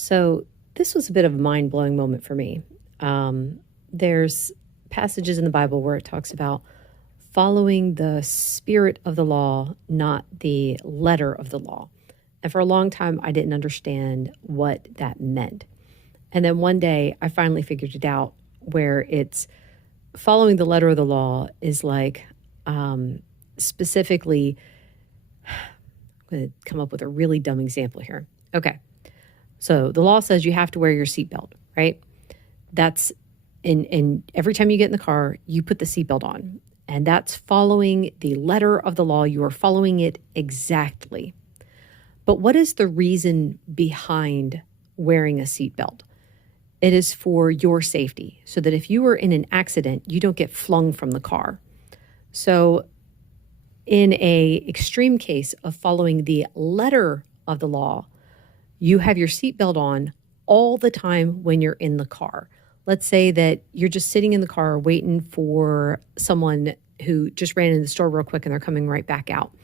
So this was a bit of a mind-blowing moment for me. There's passages in the Bible where it talks about following the spirit of the law, not the letter of the law. And for a long time, I didn't understand what that meant. And then one day, I finally figured it out, where it's following the letter of the law is like specifically, I'm going to come up with a really dumb example here. Okay. So the law says you have to wear your seatbelt, right? That's and every time you get in the car, you put the seatbelt on. And that's following the letter of the law. You are following it exactly. But what is the reason behind wearing a seatbelt? It is for your safety, so that if you are in an accident, you don't get flung from the car. So in a extreme case of following the letter of the law, you have your seatbelt on all the time when you're in the car. Let's say that you're just sitting in the car waiting for someone who just ran in the store real quick and they're coming right back out.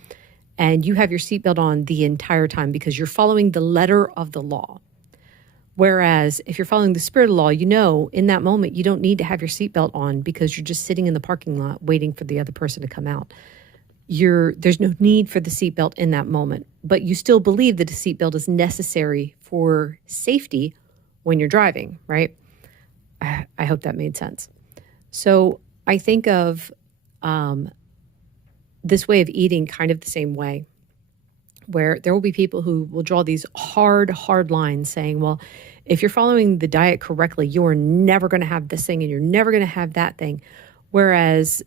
And you have your seatbelt on the entire time because you're following the letter of the law. Whereas if you're following the spirit of the law, you know in that moment you don't need to have your seatbelt on because you're just sitting in the parking lot waiting for the other person to come out. There's no need for the seatbelt in that moment, but you still believe that a seatbelt is necessary for safety when you're driving, right? I hope that made sense. So I think of this way of eating kind of the same way, where there will be people who will draw these hard lines saying, well, if you're following the diet correctly, you're never going to have this thing and you're never going to have that thing. Whereas,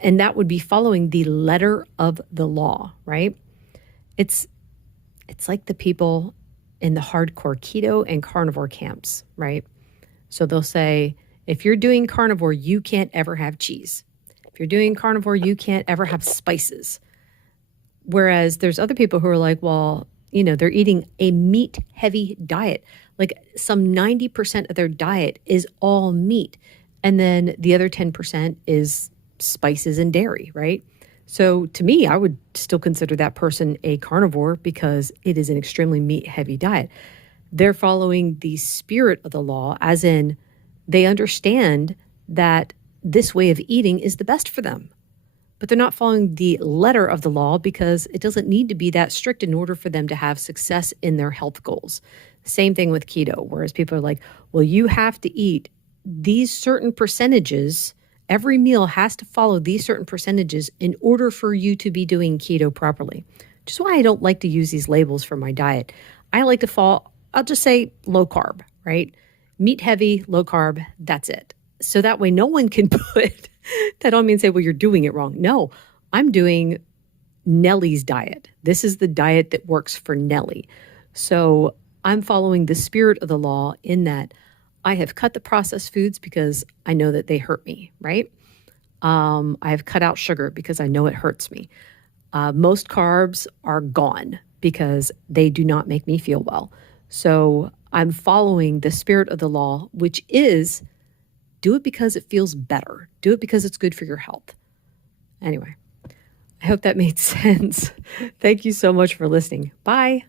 and that would be following the letter of the law, right? It's like the people in the hardcore keto and carnivore camps, right? So they'll say, if you're doing carnivore, you can't ever have cheese. If you're doing carnivore, you can't ever have spices. Whereas there's other people who are like, well, they're eating a meat-heavy diet. Like some 90% of their diet is all meat. And then the other 10% is spices and dairy, right? So to me, I would still consider that person a carnivore because it is an extremely meat-heavy diet. They're following the spirit of the law, as in they understand that this way of eating is the best for them. But they're not following the letter of the law because it doesn't need to be that strict in order for them to have success in their health goals. Same thing with keto, whereas people are like, well, you have to eat these certain percentages. Every meal has to follow these certain percentages in order for you to be doing keto properly. Which is why I don't like to use these labels for my diet. I like to I'll just say low carb, right? Meat heavy, low carb, that's it. So that way no one can put that on me and say, well, you're doing it wrong. No, I'm doing Nellie's diet. This is the diet that works for Nellie. So I'm following the spirit of the law in that I have cut the processed foods because I know that they hurt me, right? I have cut out sugar because I know it hurts me. Most carbs are gone because they do not make me feel well. So I'm following the spirit of the law, which is do it because it feels better. Do it because it's good for your health. Anyway, I hope that made sense. Thank you so much for listening. Bye.